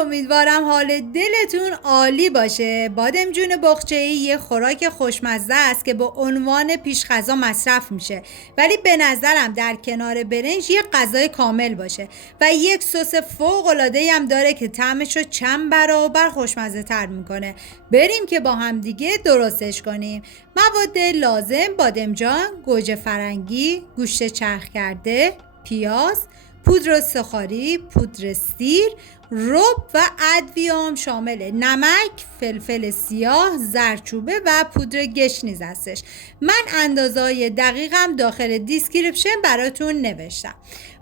امیدوارم حال دلتون عالی باشه. بادمجون بقچه‌ای یه خوراک خوشمزه است که به عنوان پیش غذا مصرف میشه، ولی به نظرم در کنار برنج یه غذای کامل باشه و یک سس فوق‌العاده‌ای هم داره که طعمش رو چند برابر خوشمزه تر میکنه. بریم که با هم دیگه درستش کنیم. مواد لازم: بادمجان، گوجه فرنگی، گوشت چرخ کرده، پیاز، پودر سوخاری، پودر سیر، رب و ادویه شامل نمک، فلفل سیاه، زردچوبه و پودر گشنیز هستش. من اندازه‌های دقیقم داخل دیسکریپشن براتون نوشتم.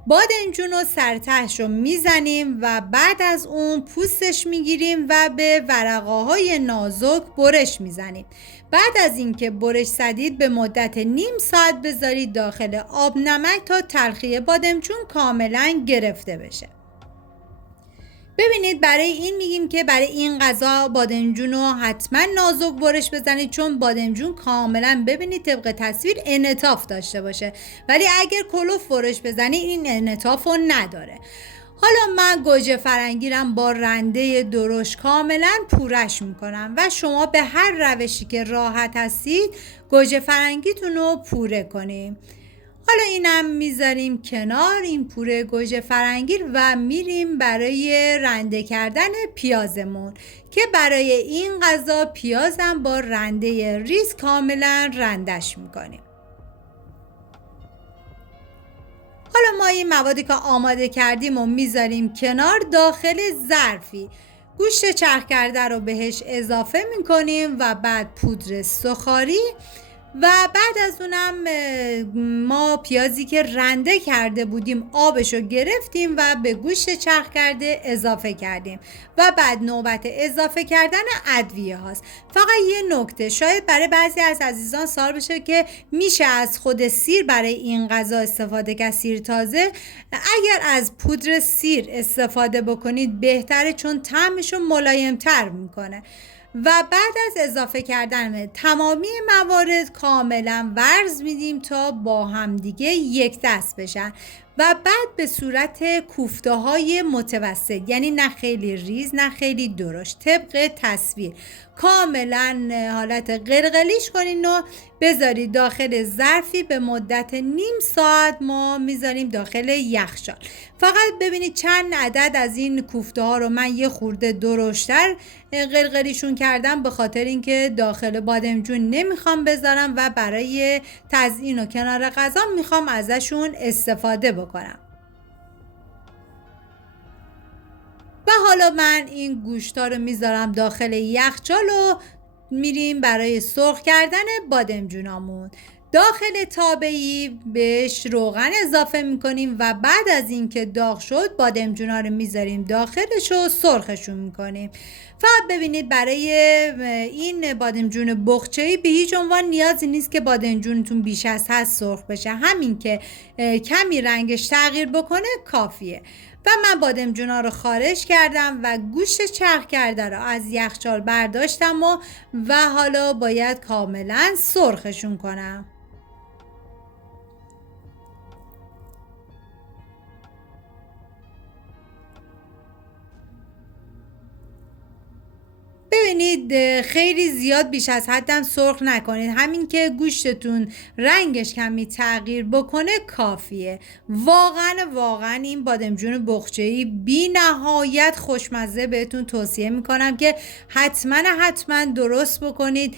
بادمجون رو سرتهش رو میزنیم و بعد از اون پوستش میگیریم و به ورقه‌های نازک برش میزنیم. بعد از اینکه برش زدید به مدت نیم ساعت بذارید داخل آب نمک تا تلخی بادمجون کاملا گرفته بشه. ببینید برای این میگیم که برای این غذا بادمجون رو حتما نازک برش بزنید، چون بادمجون کاملا ببینید طبق تصویر انعطاف داشته باشه، ولی اگر کلوف برش بزنید این انعطاف رو نداره. حالا من گوجه فرنگیرم با رنده درشت کاملا پورش میکنم و شما به هر روشی که راحت هستید گوجه فرنگیتون رو پوره کنیم. حالا اینم میذاریم کنار، این پوره گوجه فرنگی، و میریم برای رنده کردن پیازمون که برای این غذا پیازم با رنده ریز کاملا رندش میکنیم. حالا ما این موادی که آماده کردیم و میذاریم کنار داخل ظرفی. گوشت چرخ کرده رو بهش اضافه میکنیم و بعد پودر سوخاری و بعد از اونم ما پیازی که رنده کرده بودیم آبشو گرفتیم و به گوشت چرخ کرده اضافه کردیم و بعد نوبت اضافه کردن ادویه هاست. فقط یه نکته شاید برای بعضی از عزیزان سوال بشه که میشه از خود سیر برای این غذا استفاده کرد، سیر تازه. اگر از پودر سیر استفاده بکنید بهتره، چون طعمشو ملایم‌تر میکنه. و بعد از اضافه کردن تمامی موارد کاملا ورز میدیم تا با هم دیگه یک دست بشن و بعد به صورت کوفته های متوسط، یعنی نه خیلی ریز نه خیلی درشت، طبق تصویر کاملا حالت قلقلیش کنین و بذارید داخل ظرفی. به مدت نیم ساعت ما میذاریم داخل یخچال. فقط ببینید چند عدد از این کوفته ها رو من یه خورده درشتر قلقلیشون کردم، به خاطر اینکه داخل بادمجون نمیخوام بذارم و برای تزیین و کنار غذا میخوام ازشون استفاده بکنم. و حالا من این گوشتا رو میذارم داخل یخچال و میریم برای سرخ کردن بادمجونامون. داخل تابه‌ای بهش روغن اضافه میکنیم و بعد از اینکه داغ شد بادمجونا رو میذاریم داخلش و سرخشون میکنیم. فقط ببینید برای این بادمجون بقچه‌ای به هیچ عنوان نیازی نیست که بادمجونتون بیش از حد سرخ بشه، همین که کمی رنگش تغییر بکنه کافیه. و من بادمجونا رو خارج کردم و گوشت چرخ کرده رو از یخچال برداشتم و حالا باید کاملا سرخشون کنم. ببینید خیلی زیاد بیش از حدم سرخ نکنید، همین که گوشتتون رنگش کمی تغییر بکنه کافیه. واقعا این بادمجون بقچه‌ای بی نهایت خوشمزه، بهتون توصیه میکنم که حتما درست بکنید.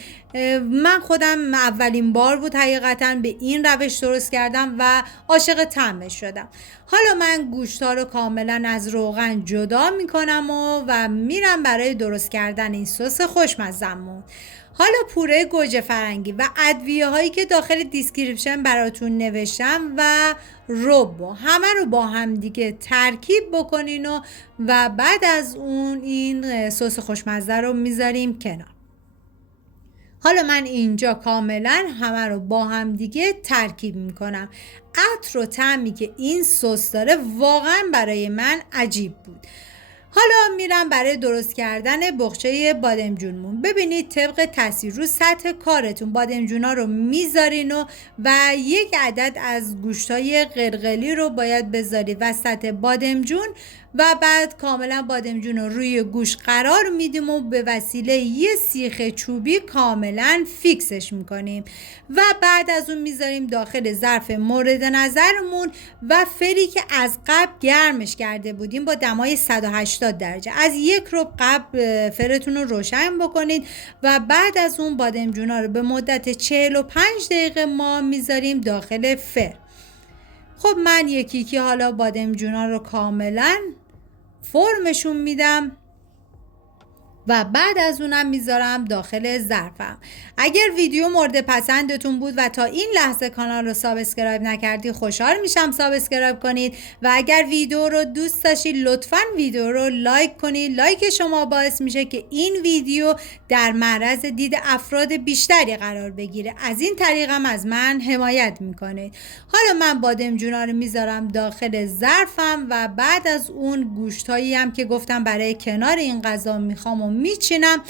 من خودم اولین بار بود حقیقتا به این روش درست کردم و عاشق طعمش شدم. حالا من گوشتا رو کاملا از روغن جدا میکنم و میرم برای درست کردن این سس خوشمزه‌مون. حالا پوره گوجه فرنگی و ادویه هایی که داخل دیسکریپشن براتون نوشتم و رب همه رو با هم دیگه ترکیب بکنین و بعد از اون این سس خوشمزه رو میذاریم کنار. حالا من اینجا کاملا همه رو با هم دیگه ترکیب میکنم. عطر و طعمی که این سس داره واقعا برای من عجیب بود. حالا میرم برای درست کردن بقچه بادمجونمون. ببینید طبق تصویر رو سطح کارتون بادمجونا رو میذارین و یک عدد از گوشتای قلقلی رو باید بذارید وسط بادمجون و بعد کاملا بادمجون رو روی گوش قرار میدیم و به وسیله یه سیخ چوبی کاملا فیکسش میکنیم و بعد از اون میذاریم داخل ظرف مورد نظرمون و فری که از قبل گرمش کرده بودیم با دمای 180 درجه. از 1 ربع قبل فرتون رو روشن بکنید و بعد از اون بادمجونا رو به مدت 45 دقیقه ما میذاریم داخل فر. خب من یکی حالا بادمجونا رو کاملا فرمشون میدم و بعد از اونم میذارم داخل ظرفم. اگر ویدیو مورد پسندتون بود و تا این لحظه کانال رو سابسکرایب نکردی خوشحال میشم سابسکرایب کنید و اگر ویدیو رو دوست داشتید لطفاً ویدیو رو لایک کنید. لایک شما باعث میشه که این ویدیو در معرض دید افراد بیشتری قرار بگیره. از این طریق هم از من حمایت میکنید. حالا من بادمجونا رو میذارم داخل ظرفم و بعد از اون گوشتایی هم که گفتم برای کنار این غذا میخوام و میچینم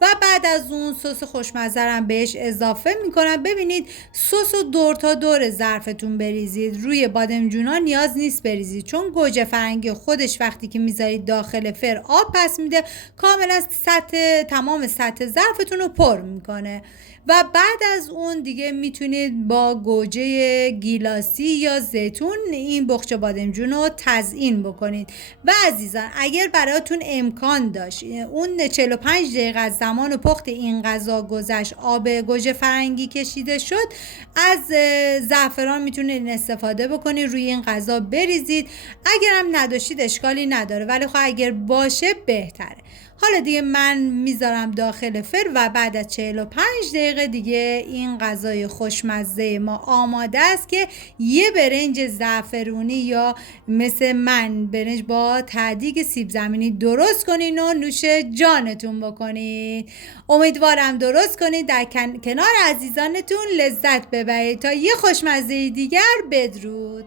و بعد از اون سس خوشمزه‌ام بهش اضافه میکنم. ببینید سس رو دور تا دور ظرفتون بریزید. روی بادمجونا نیاز نیست بریزید چون گوجه فرنگی خودش وقتی که میذارید داخل فر آب پس میده کاملا تمام سطح ظرفتون رو پر میکنه و بعد از اون دیگه میتونید با گوجه گیلاسی یا زیتون این بخچ بادمجون رو تزیین بکنید. و عزیزان اگر براتون امکان داشت اون 45 دقیقه از زمان پخت این غذا گذشت آب گوجه فرنگی کشیده شد از زعفران میتونید استفاده بکنید روی این غذا بریزید. اگر هم نداشتید اشکالی نداره ولی خب اگر باشه بهتره. حالا دیگه من میذارم داخل فر و بعد از 45 دقیقه دیگه این غذای خوشمزه ما آماده است که یه برنج زعفرونی یا مثل من برنج با ته‌دیگ سیب زمینی درست کنین و نوش جانتون بکنید. امیدوارم درست کنید در کنار عزیزانتون لذت ببرید. تا یه خوشمزه دیگر بدرود.